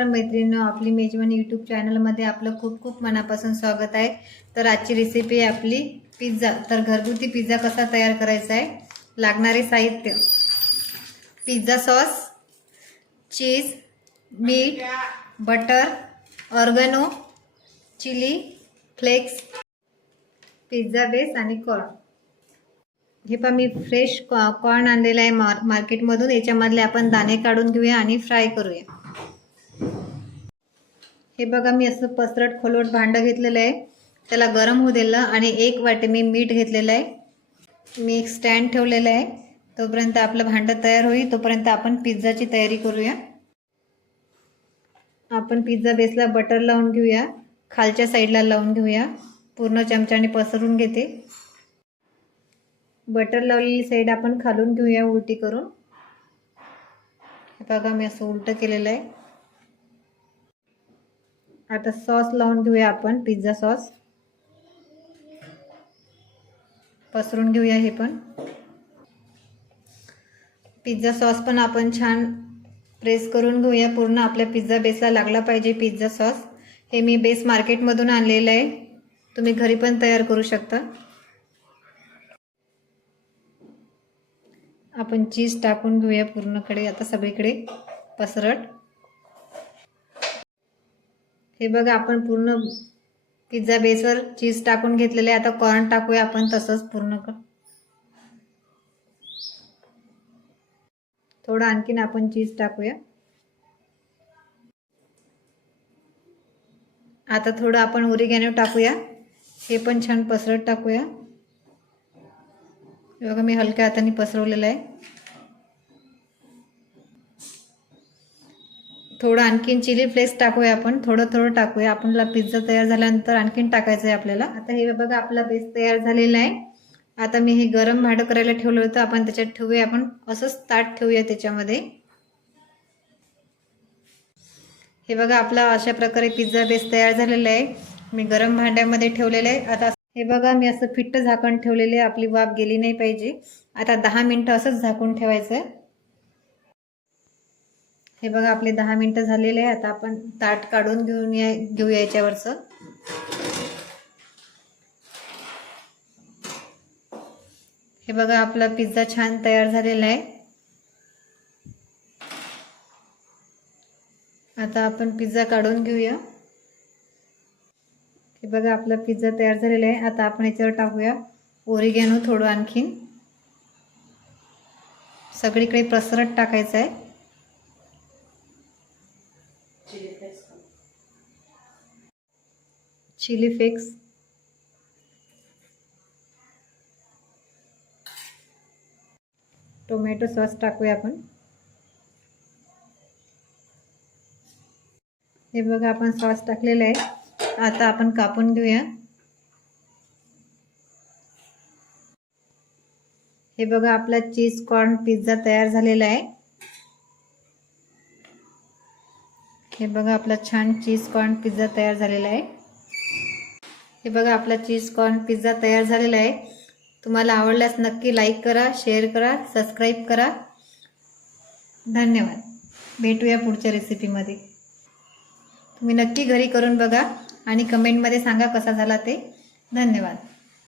आपली मेजवानी यूट्यूब चॅनलमध्ये आपलं खूप खूप मनापासून स्वागत आहे. तर आजची रेसिपी आहे आपली पिझ्झा तर घरगुती पिझ्झा कसा तयार करायचा आहे? लागणारे साहित्य. पिझ्झा सॉस चीज मीठ butter oregano chilli flakes pizza base आणि कॉर्न हे पहा मी फ्रेश कॉ कॉर्न आणलेला आहे मार मार्केटमधून याच्यामधले आपण दाणे काढून घेऊया आणि फ्राय करूया. हे बघा मी असं पसरट खोलवट भांडं घेतलेलं आहे. त्याला गरम होऊ दिलं आणि एक वाटे मी मीठ घेतलेलं आहे. मी एक स्टँड ठेवलेलं आहे. तोपर्यंत आपलं भांडं तयार होईल. तोपर्यंत आपण पिझ्झाची तयारी करूया. आपण पिझ्झा बेसला बटर लावून घेऊया. खालच्या साईडला लावून घेऊया. पूर्ण चमच्याने पसरून घेते. बटर लावलेली साईड आपण खालून घेऊया उलटी करून. हे बघा मी असं उलटं केलेलं आहे. आता सॉस लावून घेऊया आपण पिझ्झा सॉस. पसरून घेऊया हे पण. पिझ्झा सॉस पण आपण छान प्रेस करून घेऊया पूर्ण आपल्या पिझ्झा बेसला लागला पाहिजे पिझ्झा सॉस. हे मी बेस मार्केटमधून आणलेलं आहे. तुम्ही घरी पण तयार करू शकता. आपण चीज टाकून घेऊया पूर्णकडे आता सगळीकडे पसरट. हे बघा आपण पूर्ण पिझ्झा बेसवर चीज टाकून घेतलेले आहे. आता कॉर्न टाकूया आपण तसंच पूर्ण कर थोडं आणखीन आपण चीज टाकूया. आता थोडं आपण ओरिगॅनो टाकूया. हे पण छान पसरत टाकूया. हे बघा मी हलक्या हाताने पसरवलेलं आहे. थोडं आणखीन चिली फ्लेक्स टाकूया आपण. थोडं थोडं टाकूया. आपला पिझ्झा तयार झाल्यानंतर आणखीन टाकायचं आहे आपल्याला. आता हे बघा आपला बेस तयार झालेला आहे. आता मी हे गरम भाडं करायला ठेवलं होतं. आपण त्याच्यात ठेवूया आपण. असंच ताट ठेवूया त्याच्यामध्ये. हे बघा आपला अशा प्रकारे पिझ्झा बेस तयार झालेला आहे. मी गरम भांड्यामध्ये ठेवलेलं आहे. आता हे बघा मी असं फिट्ट झाकण ठेवलेले आहे. आपली वाफ गेली नाही पाहिजे. आता दहा मिनटं असंच झाकून ठेवायचं. आहे हे बघा आपले दहा मिनटं झालेले आहे आता आपण ताट काढून घेऊन या घेऊया याच्यावरचं. हे बघा आपला पिझ्झा छान तयार झालेला आहे. आता आपण पिझ्झा काढून घेऊया. हे बघा आपला पिझ्झा तयार झालेला आहे. आता आपण याच्यावर टाकूया. ओरिगॅनो थोडं आणखीन. सगळीकडे प्रसरट टाकायचं आहे. Chilli flakes. टोमॅटो सॉस टाकूया आपण. हे बघा आपण सॉस टाकलेलं आहे. आता आपण कापून घेऊया. हे बघा आपला चीज कॉर्न पिझ्झा तयार झालेला आहे. हे बघा आपला छान चीज कॉर्न पिझ्झा तयार झालेला आहे. हे बघा आपला चीज कॉर्न पिझ्झा तयार झालेला आहे. तुम्हाला आवडल्यास नक्की लाईक करा शेअर करा सबस्क्राईब करा. धन्यवाद. भेटूया पुढच्या रेसिपीमध्ये तुम्ही नक्की घरी करून बघा आणि कमेंटमध्ये सांगा कसा झाला ते. धन्यवाद.